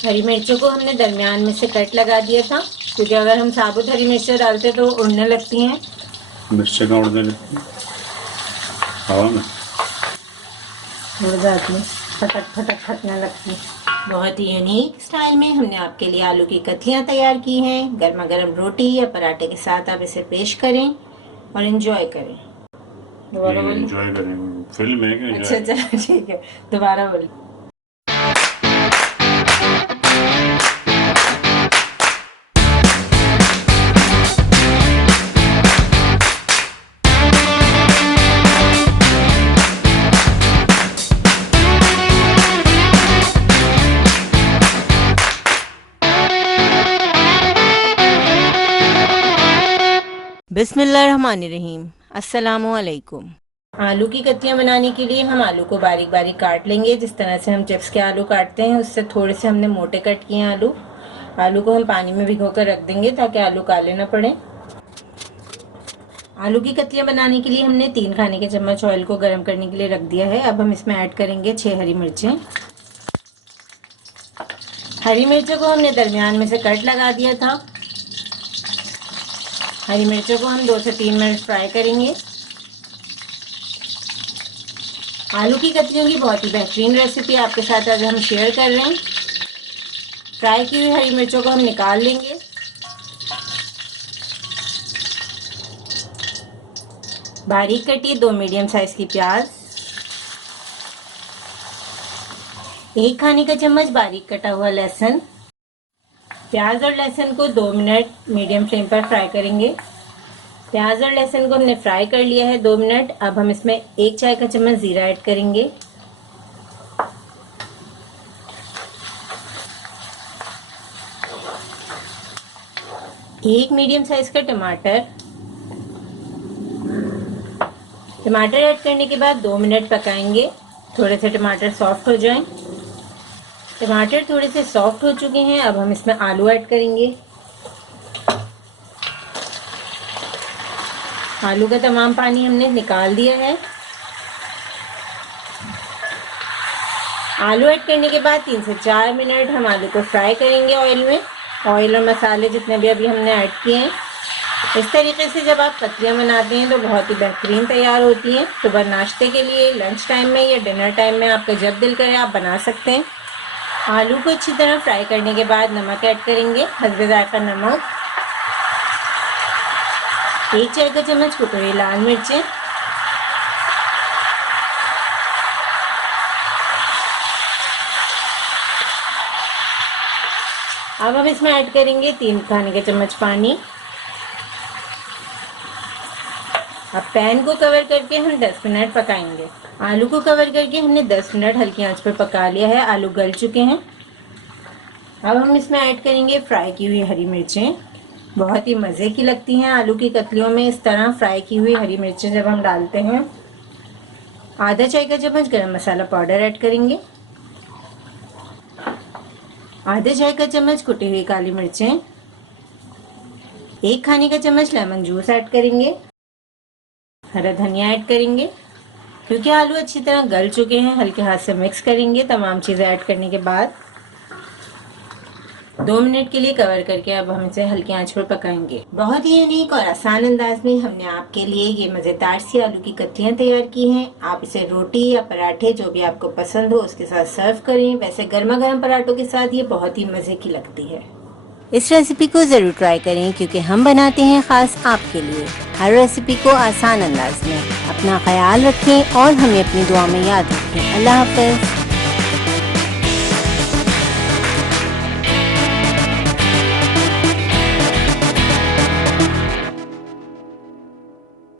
हरी मिर्चों को हमने दरमियान में से कट लगा दिया था, क्योंकि अगर हम साबुत हरी मिर्चें डालते तो उड़ने लगती हैं। मिर्चें कहाँ उड़ने लगती हैं? हवा में उड़ जाती हैं, फटक फटक फटने लगती हैं। बहुत ही यूनिक स्टाइल में हमने आपके लिए आलू की कतलियाँ तैयार की हैं। गर्मा गर्म रोटी या पराठे के साथ आप इसे पेश करें और एंजॉय करें। दोबारा बोलो। एंजॉय करेंगे, फिल्म है क्या? अच्छा चलो ठीक है, दोबारा बोलो। बिस्मिल्लाहिर्रहमानिर्रहीम। अस्सलामुअलैकुम। आलू की कतलियाँ बनाने के लिए हम आलू को बारीक बारीक काट लेंगे। जिस तरह से हम चिप्स के आलू काटते हैं उससे थोड़े से हमने मोटे कट किए हैं आलू। आलू को हम पानी में भिगोकर रख देंगे ताकि आलू काले ना पड़े। आलू की कतलियाँ बनाने के लिए हमने 3 खाने के चम्मच ऑयल को गर्म करने के लिए रख दिया है। अब हम इसमें ऐड करेंगे 6 हरी मिर्चें। हरी मिर्चों को हमने दरमियान में से कट लगा दिया था। हरी मिर्चों को हम 2 से 3 मिनट फ्राई करेंगे। आलू की कतलियों की बहुत ही बेहतरीन रेसिपी आपके साथ आज हम शेयर कर रहे हैं। फ्राई की हुई हरी मिर्चों को हम निकाल लेंगे। बारीक कटी 2 मीडियम साइज की प्याज, 1 खाने का चम्मच बारीक कटा हुआ लहसुन। प्याज और लहसुन को 2 मिनट मीडियम फ्लेम पर फ्राई करेंगे। प्याज और लहसुन को हमने फ्राई कर लिया है 2 मिनट। अब हम इसमें 1 चाय का चम्मच जीरा ऐड करेंगे। एक मीडियम साइज का टमाटर ऐड करने के बाद 2 मिनट पकाएंगे, थोड़े से टमाटर सॉफ्ट हो जाएं। टमाटर थोड़े से सॉफ्ट हो चुके हैं। अब हम इसमें आलू ऐड करेंगे। आलू का तमाम पानी हमने निकाल दिया है। आलू ऐड करने के बाद 3 से 4 मिनट हम आलू को फ्राई करेंगे ऑयल में। ऑयल और मसाले जितने भी अभी हमने ऐड किए हैं। इस तरीके से जब आप कतलियाँ बनाते हैं तो बहुत ही बेहतरीन तैयार होती हैं। सुबह नाश्ते के लिए, लंच टाइम में या डिनर टाइम में आपका जब दिल करे आप बना सकते हैं। आलू को अच्छी तरह फ्राई करने के बाद नमक ऐड करेंगे, हस्बे जायका नमक। 1 चाय का चम्मच कुटी हुई लाल मिर्चें। अब हम इसमें ऐड करेंगे 3 खाने के चम्मच पानी। अब पैन को कवर करके हम 10 मिनट पकाएंगे। आलू को कवर करके हमने 10 मिनट हल्की आंच पर पका लिया है। आलू गल चुके हैं। अब हम इसमें ऐड करेंगे फ्राई की हुई हरी मिर्चें। बहुत ही मज़े की लगती हैं आलू की कतलियों में इस तरह फ्राई की हुई हरी मिर्चें जब हम डालते हैं। आधा चाय का चम्मच गरम मसाला पाउडर ऐड करेंगे। आधे चाय का चम्मच कुटी हुई काली मिर्चें। 1 खाने का चम्मच लेमन जूस ऐड करेंगे। हरा धनिया ऐड करेंगे। क्योंकि आलू अच्छी तरह गल चुके हैं, हल्के हाथ से मिक्स करेंगे। तमाम चीज़ें ऐड करने के बाद 2 मिनट के लिए कवर करके अब हम इसे हल्की आंच पर पकाएंगे। बहुत ही यूनिक और आसान अंदाज में हमने आपके लिए ये मज़ेदार सी आलू की कतलियाँ तैयार की हैं। आप इसे रोटी या पराठे जो भी आपको पसंद हो उसके साथ सर्व करें। वैसे गर्मा गर्म पराठों के साथ ये बहुत ही मज़े की लगती है। इस रेसिपी को ज़रूर ट्राई करें क्योंकि हम बनाते हैं ख़ास आपके लिए हर रेसिपी को आसान अंदाज में। अपना ख्याल रखें और हमें अपनी दुआ में याद रखें। अल्लाह हाफ़िज़।